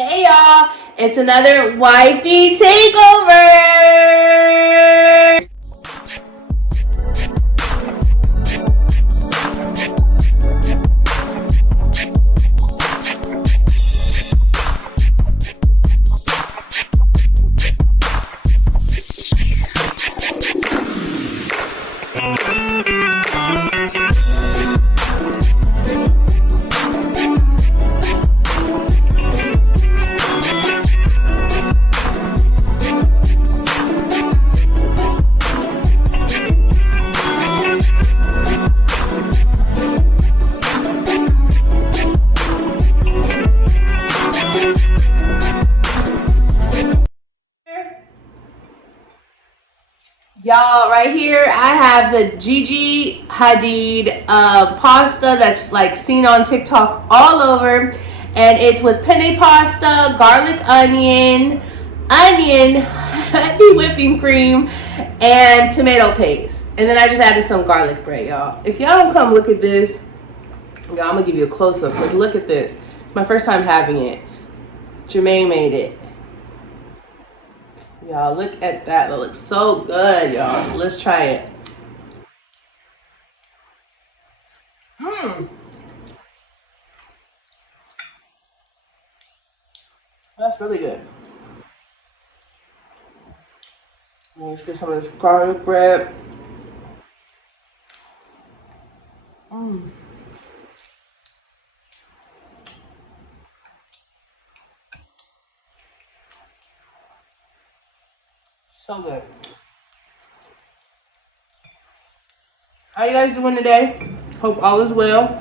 Hey y'all, it's another wifey takeover. Y'all, right here, I have the Gigi Hadid pasta that's like seen on TikTok all over. And it's with penne pasta, garlic onion, heavy whipping cream, and tomato paste. And then I just added some garlic bread, y'all. If y'all don't come look at this, y'all, I'm gonna give you a close-up. But look at this. My first time having it. Jermaine made it. Y'all, look at that. That looks so good, y'all. So let's try it. That's really good. Let's get some of this garlic bread. So good. How you guys doing today? Hope all is well.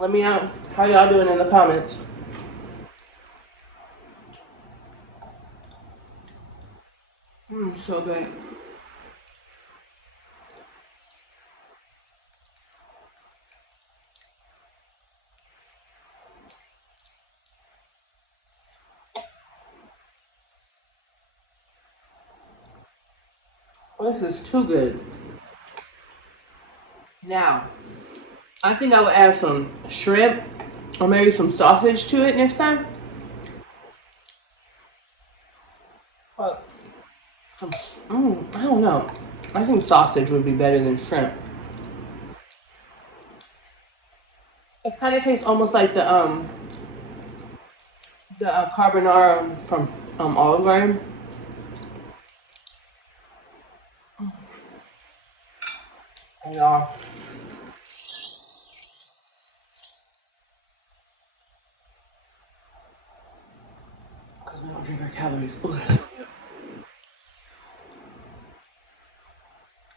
Let me know how y'all doing in the comments. So good. This is too good. Now, I think I would add some shrimp or maybe some sausage to it next time. But I don't know. I think sausage would be better than shrimp. It kind of tastes almost like the carbonara from Olive Garden. And y'all, because we don't drink our calories. Ooh, that's so good.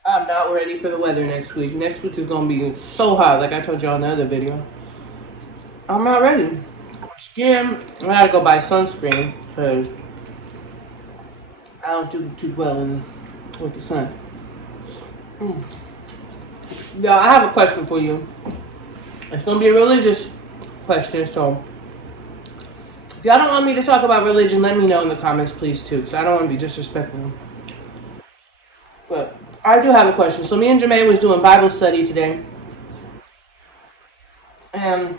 I'm not ready for the weather next week. Next week is gonna be so hot, like I told y'all in the other video. I'm not ready. Skin, I gotta go buy sunscreen because I don't do too well with the sun. Y'all, I have a question for you. It's gonna be a religious question, so if y'all don't want me to talk about religion, let me know in the comments, please, too, because I don't want to be disrespectful. But I do have a question. So me and Jermaine was doing Bible study today, and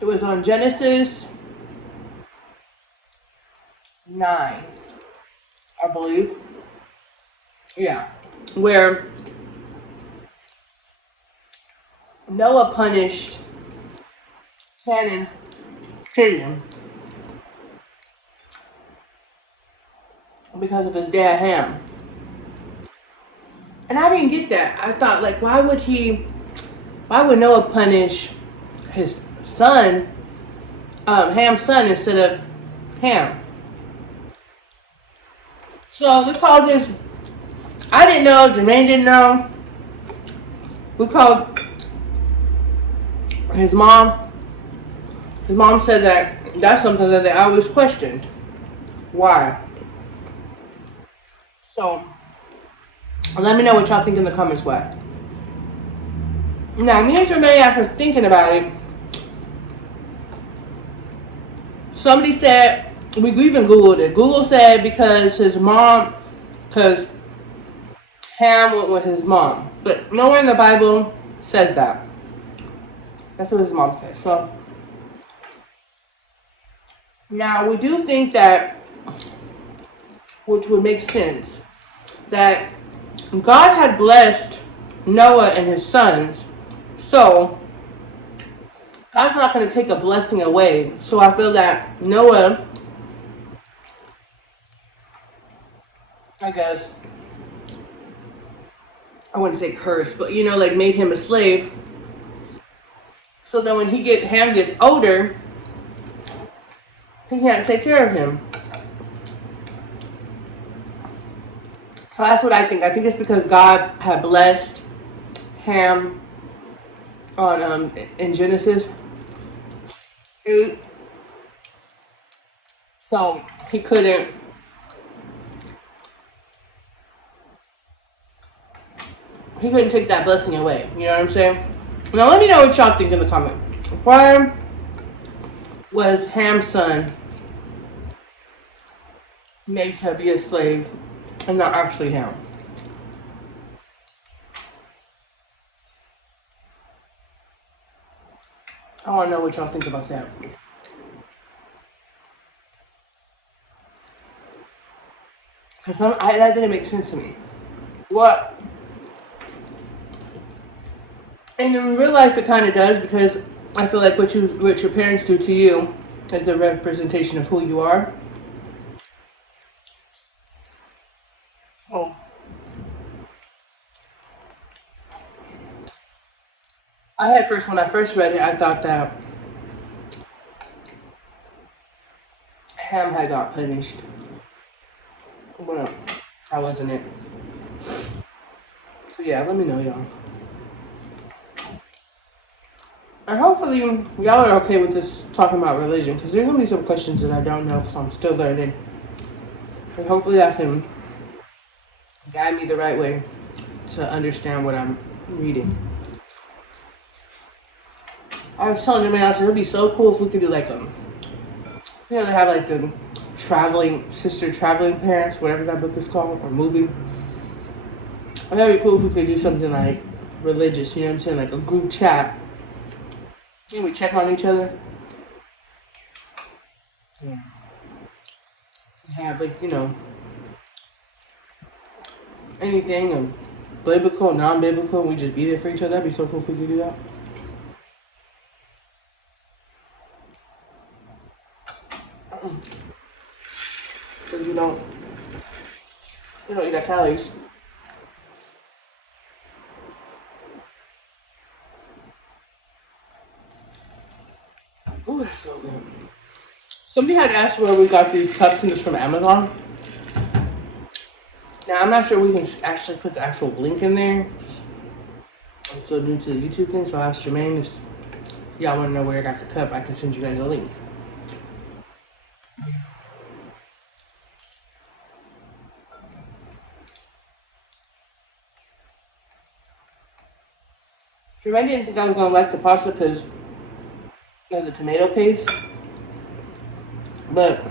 it was on Genesis 9, I believe. Yeah, where Noah punished CHANI because of his dad Ham. And I didn't get that. I thought, like, why would Noah punish his son, Ham's son, instead of Ham? So we called this, I didn't know, Jermaine didn't know. We called his mom. His mom said that that's something that they always questioned. Why? So let me know what y'all think in the comments. Why? Now, me and Jermaine, after thinking about it, somebody said, we even Googled it. Google said because Ham went with his mom. But nowhere in the Bible says that. That's what his mom says. So Now, we do think that, which would make sense, that God had blessed Noah and his sons, so God's not going to take a blessing away. So I feel that Noah, I guess, I wouldn't say curse, but you know, like made him a slave. So that when Ham gets older, he can't take care of him. So that's what I think. I think it's because God had blessed Ham on in Genesis 8. So he couldn't take that blessing away. You know what I'm saying? Now let me know what y'all think in the comment. Why was Ham's son made to be a slave and not actually Ham? I want to know what y'all think about that. Because that didn't make sense to me. What? And in real life, it kind of does, because I feel like what your parents do to you is a representation of who you are. Oh. When I first read it, I thought that Ham had got punished. But that wasn't it. So yeah, let me know, y'all. And hopefully y'all are okay with this talking about religion, because there's going to be some questions that I don't know, so I'm still learning. And hopefully that can guide me the right way to understand what I'm reading. I was telling your man, I said, it would be so cool if we could do like they have like the sister traveling parents, whatever that book is called, or movie. That'd be cool if we could do something like religious, you know what I'm saying? Like a group chat. And we check on each other. Yeah. Have like, you know, anything biblical, non-biblical, and we just be there for each other. That'd be so cool if we could do that. Because you don't eat that calories. Ooh, that's so good. Somebody had asked where we got these cups, and it's from Amazon. Now, I'm not sure we can actually put the actual link in there. I'm so new to the YouTube thing, so I asked Jermaine if y'all want to know where I got the cup. I can send you guys a link. Jermaine didn't think I was going to like the pasta because of the tomato paste. But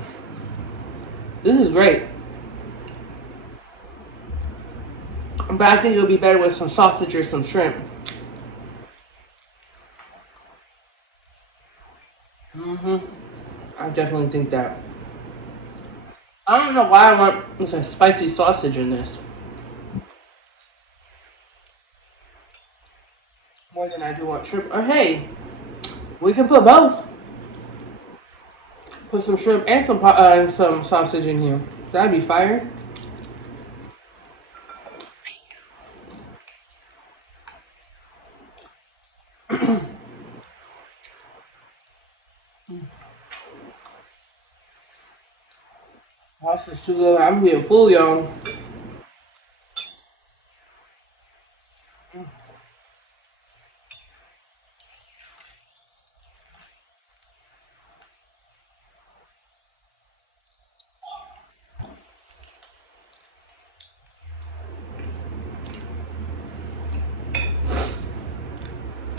this is great. But I think it'll be better with some sausage or some shrimp. I definitely think that. I don't know why I want a spicy sausage in this. More than I do want shrimp. Or hey, we can put both. Put some shrimp and some sausage in here. That'd be fire. Pasta's too good. I'm getting full, y'all.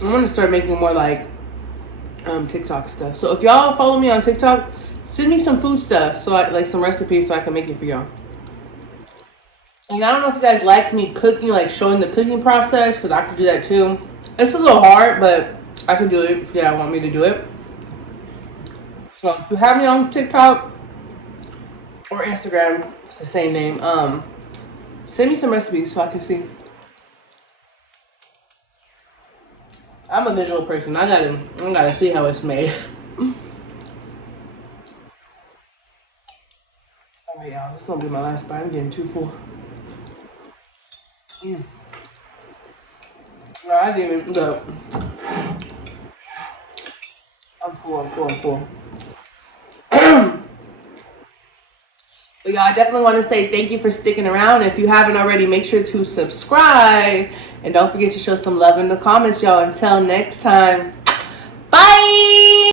I'm gonna start making more like TikTok stuff. So if y'all follow me on TikTok, send me some food stuff, so like some recipes, so I can make it for y'all. And I don't know if you guys like me cooking, like showing the cooking process, because I can do that too. It's a little hard, but I can do it if y'all want me to do it. So if you have me on TikTok or Instagram, it's the same name. Send me some recipes so I can see. I'm a visual person. I gotta see how it's made. Alright, y'all. This is gonna be my last bite. I'm getting too full. No, I didn't even look. I'm full. But y'all, I definitely want to say thank you for sticking around. If you haven't already, make sure to subscribe. And don't forget to show some love in the comments, y'all. Until next time.